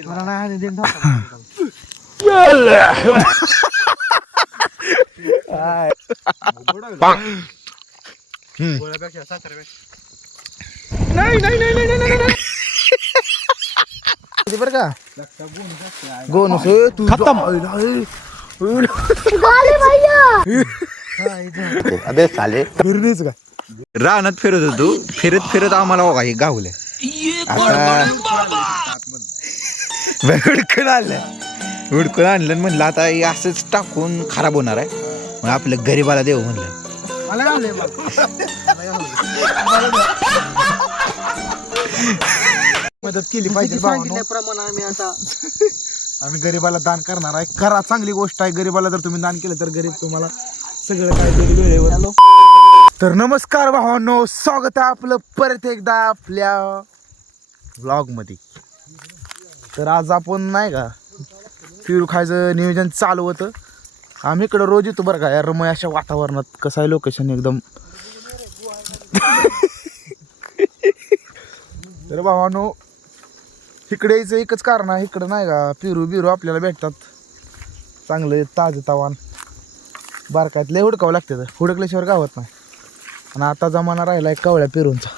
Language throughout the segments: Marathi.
मला नाही हानी देऊन टाका. गोळ्यापेक्षा का गोन तू खतम अबे साले फिरणीच का रानात फिरत होतो फिरत फिरत आम्हाला बघा हे गावलं हुडकून आणलं. हुडकून आणलं आणि म्हणलं आता हे असंच टाकून खराब होणार आहे. मग आपलं गरीबाला देऊ म्हणलं. मला घालूया मदत केली पाहिजे भावानो. सांगितल्याप्रमाणे आम्ही आता. आम्ही गरीबाला दान करणार आहे. करा चांगली गोष्ट आहे. गरीबाला जर तुम्ही दान केलं तर गरीब तुम्हाला सगळं काय तरी वेळेवर. तर नमस्कार भावांनो. स्वागत आहे आपलं परत एकदा आपल्या व्लॉगमध्ये. तर आज आपण नाही का पिरू खायचं नियोजन चालू होतं. आम्ही इकडं रोज येतो बरं का यार रमय अशा वातावरणात. कसं आहे लोकेशन एकदम? तर भावानो इकडे यायचं एकच कारण आहे. इकडं नाही का पिरू बिरू आपल्याला भेटतात. चांगले ताजे तवान. बारकायत लय हुडकावं लागते तर हुडकल्याशिवाय गावत नाही. आणि आता जमाना राहिला एक कवळ्या पिरूंचा.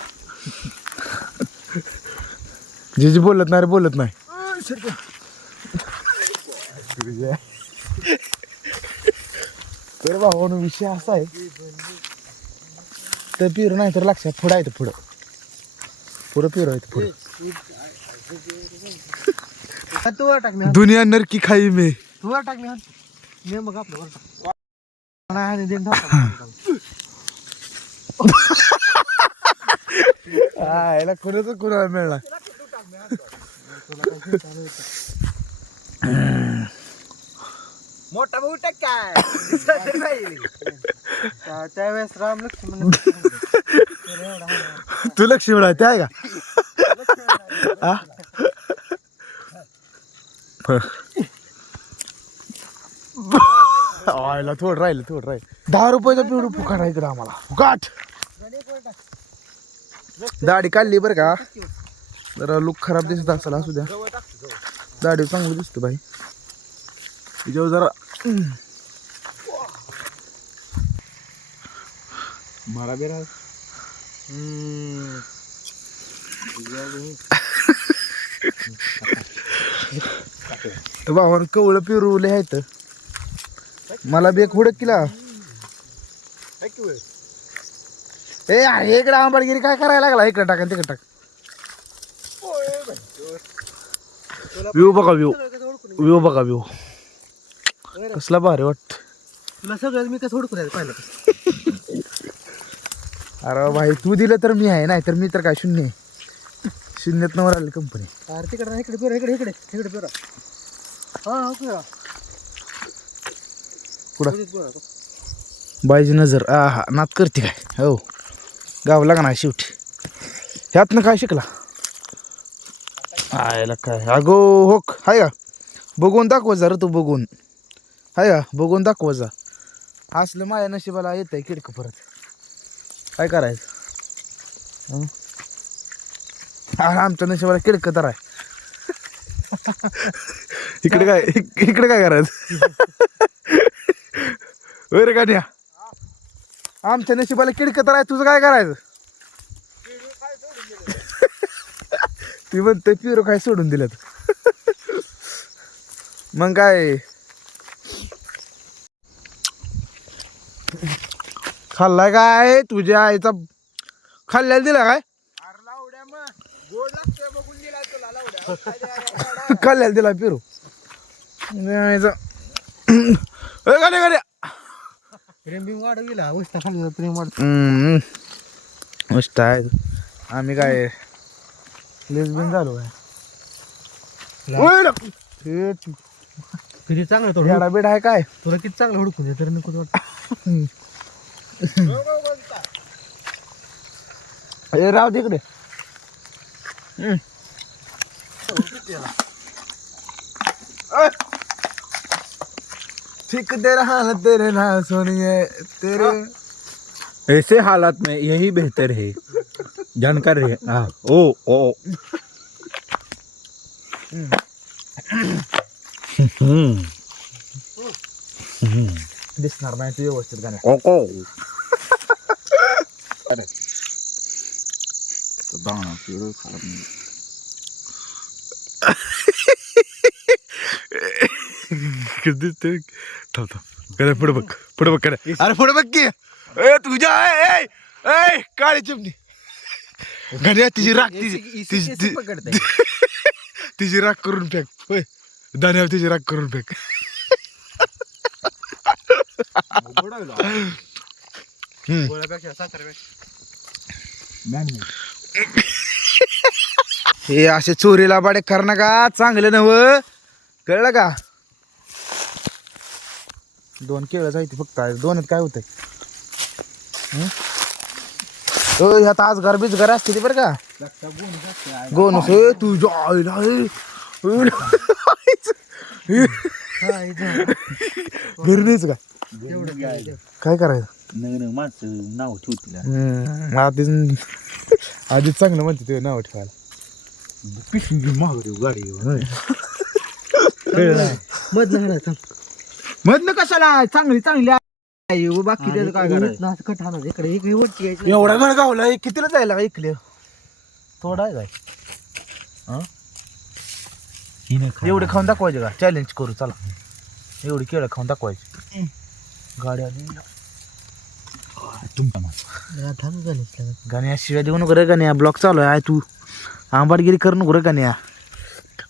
जे जे बोलत नाही रे बोलत नाही. तर भावानो विषय असा आहे तर पिरू नाही तर लक्षात पुढं आहे पुढं पुढं पिरू आहे पुढं तू वर टाक मी दुनिया नरकी खाई में. तू वर टाक मी मग आपलं वर टाक मला नाही हानी देऊन टाका. हा, याला कोणाचं कोणाला मिळणार मोठा भाऊ त्या- त्यावेळेस राम लक्ष्मण तू लक्ष्मी आहे का? हा? आयला थोडं राहिलं थोडं राहिलं. दहा रुपयाचा पिवडू फुकाट आहे आम्हाला. फुकाट दाढी काढली बरं का? जरा लुक खराब दिसत असेल असू द्या. दाढी चांगली दिसतो बाई. तिच्यावर जरा मारा बी भावान तर पिरवले आहेत. मला बी एक हुडक किला ए अरे इकडे आंबाडगिरी काय करायला लागला? इकडे टाका तिकडे टाक. व्ह्यू बघा व्ह्यू व्ह्यू बघा व्ह्यू कसला भारी वाटत. तुला सगळं मी कसं यायचं पाहिलं अरे भाई तू दिलं तर मी आहे नाही तर मी तर काय शून्य आहे. शून्यात नवर आली कंपनी अरे तिकडे इकडे पेरा इकडे इकडे इकडे पेरा. हा पेरा. कुठं? नजर. आ हा नात करते काय? हो. गावला का नाही शेवटी? ह्यातनं काय शिकला? आयला काय. अगो होक हाय का? बघून दाखव जा तू बघून. हाय का? बघून दाखव जा असलं माझ्या नशिबाला येत आहे किडकं परत. काय करायचं? आमच्या नशिबाला किडकं तर आहे. इकडे काय इकडे काय करायचं? वर का आमच्या नशिबाला किडकं तर आहे तुझं काय करायचं? ती म्हणते पिरो काय सोडून दिलं मग काय? खाल्लाय काय? तुझ्या आईचा खाल्ल्याला दिला काय? खाल्ल्याला दिला पिरू. आईचा ए, गाड्या गाड्या. प्रेम बिम वाढ गेला उस्ता खाली प्रेम वाढ आहे. आम्ही काय लेसबिन किती चांगलं थोडं येडा बेड आहे काय? तुला किती चांगलं हुडकून दे तर नको वाटत. हे राव तिकडे. हम्म. ठीक दे रहा तेरे ना सोनिए तेरे ऐसे हालात में यही बेहतर है। जानकार है हाँ. ओ ओ. दिसणार नाही तू व्यवस्थित गाण्या पुढे बघ. पुढे बघ अरे पुढे बघ की. ए तुझ्या ए, ए, काळी चिमणी. घड्या तिची राख तिची तिची ति- तिची राख करून फेक. होय. दाण्यावर तिची राख करून फेक. हे असे चोरीला बाडे कर नका. चांगलं नव. कळलं का? दोन केळं जायचे फक्त. दोनच काय होतंय? हं? ह्यात आज गरबीच घर असते ती बरं का. गोनस ए, तुझ्या आईला का? काय करायचं? माणसं नाव ठेवतील आधीच आधीच चांगलं म्हणते ते नाव ठेवायला. पिशवी घेऊन मागवते गाडी मधनं. मधनं कशाला? चांगली चांगली बाकी काय करायचं? इकडे यायचं एवढा गण गावला हे कितीला जायला का ऐकले थोडा आहे काय? एवढे खाऊन दाखवायचे का? चॅलेंज करू चला. एवढी केळं खाऊन दाखवायची. गाडी आली. गाण्या शिव्या देऊ नको रे गाण्या. ब्लॉक चालू आहे तू. आंबाडगिरी करू नको रे गाण्या.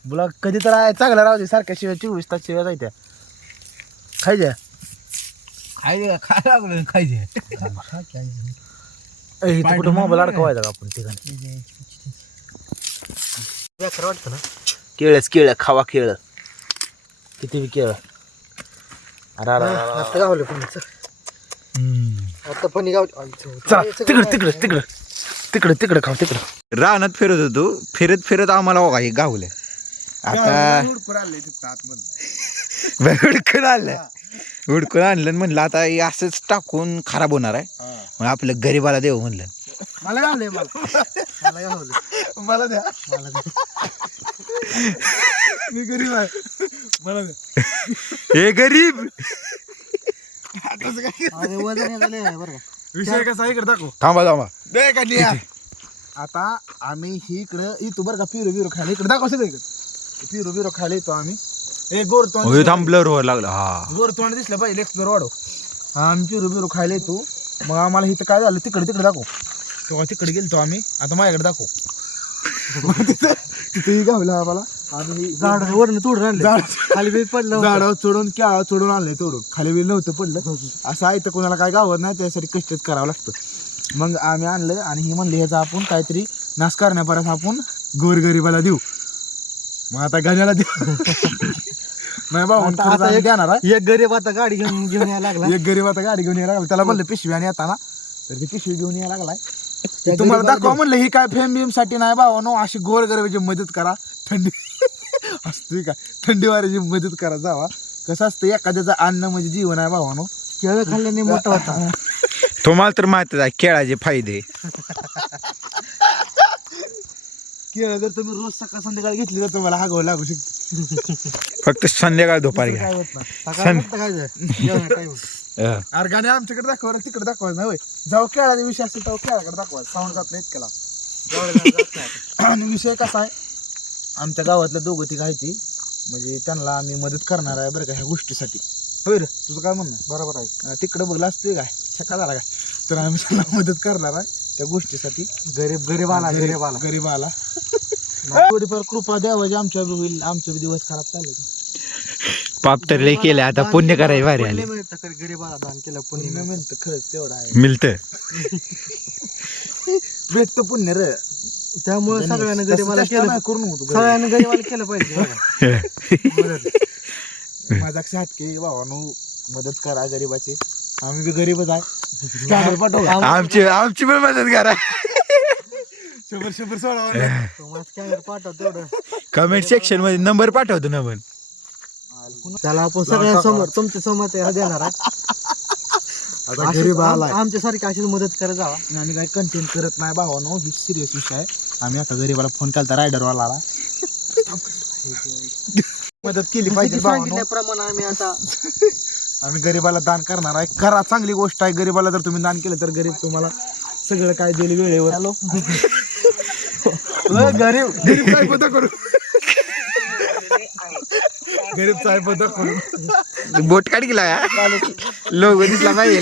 ब्लॉक कधी तर आहे. चांगला राहू दे सारख्या शिव्या चोवीस तास शिव्या जायत्या खायच्या? काय लागलं खायचे. इथं कुठं मोबाईल अडकवायचा का आपण ठिकाणी वाटतं ना? केळच केळ खावा केळ. किती बी केळ. अरे अरे, अरे, अरे. आता गावलं पण आता पण गाव चला तिकडं तिकडं तिकडं. तिकडं तिकडं खाऊ तिकडं. रानात फिरत होतो. फिरत फिरत आम्हाला बघा हे गावलं. आता हुडकून आणलं हुडकून आणलं आणि म्हणलं आता हे असंच टाकून खराब होणार आहे. मग आपलं गरीबाला देऊ म्हणलं. मला गावलंय मला. मला गावलं मला द्या. मी गरीब आहे. मला द्या हे गरीब! अरे वजन यायला लय आहे बरं का. विषय कसा इकडे दाखव. थांबा थांबा. दे का. आता आम्ही ही इकडं येतो बरं का पिरो बिरो खायला. इकडे दाखव सगळं इकडे पिरो बिरो खायला येतो आम्ही. ए गोर तोंड थांबलं रोवर लागलं. हा. गोर तोंड दिसलं पाहिजे एक्सप्लोर वाढव. आम्ही पिरो बिरो खायला येतो. मग आम्हाला इथं काय झालं तिकडे तिकडे दाखव. तेव्हा तिकडे गेलतो आम्ही आता माझ्याकडे दाखव. तिथेही गावलं आम्हाला. आम्ही झाड वरण तोडून आणलं झाड खाली बी पडलं झाडावर चढून केळा चढून आणलंय तोडून. खाली बिल नव्हतं पडलं. असं आहे तर कोणाला काय गावत नाही त्यासाठी कष्टच करावं लागतं. मग आम्ही आणलं आणि ही म्हणली ह्याचा आपण काहीतरी नाश करण्यापर्यंत आपण गोरगरिबाला देऊ. मग आता गाण्याला नाही बाबा आता- आता एक- देणार आहे. एक गरीब आता गाडी घेऊन घेऊन यायला लागला. एक गरीब आता गाडी घेऊन यायला लागला. त्याला म्हणलं पिशवी आणि येताना तर ती पिशवी घेऊन यायला लागलाय. त्या तुम्हाला गरीबाला दाखवा म्हणलं ही काय फेम बिमसाठी नाही बाबा नो अशी गोर गरिबाची मदत करा. थंडी असते का? थंडी वाऱ्याची मदत करा जावा. कसं असतं एखाद्याचं अन्न म्हणजे जीवन आहे भावानो केळं खाल्ल्याने मोठा होता. तुम्हाला तर माहितच आहे खेळाचे फायदे. केळं जर तुम्ही रोज सकाळ संध्याकाळ घेतली तर तुम्हाला हागव लागू शकते. फक्त संध्याकाळ दुपारी घ्या. काय होत नाही. सकाळी फक्त काय. अं. अरे गाणे आमच्याकडे दाखवा रे, तिकडे दाखवायचं नाही होय. जेव्हा खेळाचा विषय असेल तेव्हा खेळाकडे दाखवायचं साऊंड जात नाही इतक्याला जात नाही. आणि विषय कसा आहे? आमच्या गावातल्या दोघं ती आहे ती. म्हणजे त्यांना आम्ही मदत करणार आहे बरं का ह्या गोष्टीसाठी. होय रे? तुझं काय म्हणणं आहे? बरोबर आहे. तिकडं बघला असतोय काय? छका झाला काय? तर आम्ही त्यांना मदत करणार आहे. त्या गोष्टीसाठी. गरीब गरीब आला गरीब आला गरीब आला थोडीफार कृपा द्यावाची आमच्या बी होईल. आमचे बी दिवस खराब चालले पाप तर लय केले आता पुण्य करायला भारी आले. मिळतं खरं गरीबाला दान केलं पुण्य मिळतं. म्हणतं खरंच तेवढं आहे. मिळत भेटतं पुण्य रे. त्यामुळे सगळ्यांना गरीबाला केलं नाही करू नको तू गरीब. सगळ्यांना गरीबाला केलं पाहिजे. माझा हात की भावानो. मदत करा गरीबाची आम्ही बी गरीबच आहे. पाठव? आमची आमची पण मदत करा. शंभर शंभर सोडा पाठव तेवढं कमेंट सेक्शनमध्ये नंबर पाठवतो ना पण त्याला आपण सगळ्यांसमोर तुमच्यासमोर ते देणार आहे. आता अशीच गरीब मदत करत जावा. आम्ही काही कंटेंट करत नाही भावानो ही सिरियस विषय आहे. आम्ही आता गरीबाला फोन केला रायडर वाला आला मदत केली पाहिजे भावानो. सांगितल्याप्रमाणे आम्ही आता. आम्ही गरीबाला दान करणार आहे. करा चांगली गोष्ट आहे. गरीबाला जर तुम्ही दान केलं तर गरीब तुम्हाला सगळं काय देईल वेळेवर. हॅलो. गरीब. गरीब काय पता करू? गरीब पता करू? बोट काढ गेला लोक दिसला नाही.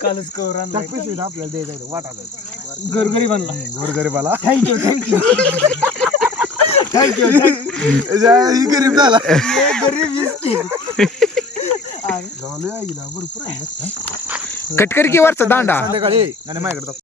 कालच कवर आणला आपल्याला द्यायचं वाटायचं गरगरीबांना गोरगरीबाला. Thank you thank you thank you ही गरीब झाला. गरीब झालं भरपूर आहे. कटकर की वरचा दांडा? संध्याकाळी आणि माझ्याकडे